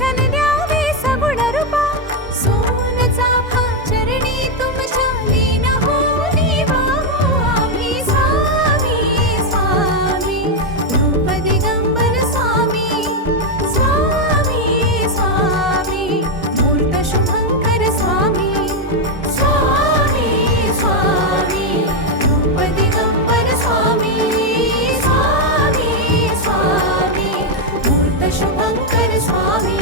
दर्शन द्यावे सगुण रूपा सोन चाफा चरणी तुमच्या लीन होऊनी वाहू आम्ही स्वामी स्वामी रूप दिगंबर स्वामी स्वामी स्वामी मूर्त शुभंकर स्वामी स्वामी स्वामी रूप दिगंबर स्वामी स्वामी स्वामी मूर्त शुभंकर स्वामी.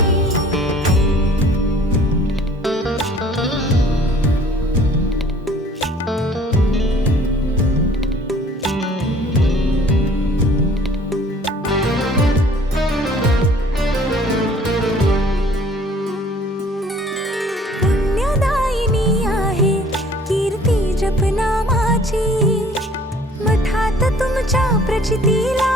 पुण्यदायिनी आहे कीर्ती जपनामाची मठात तुमच्या प्रचितीला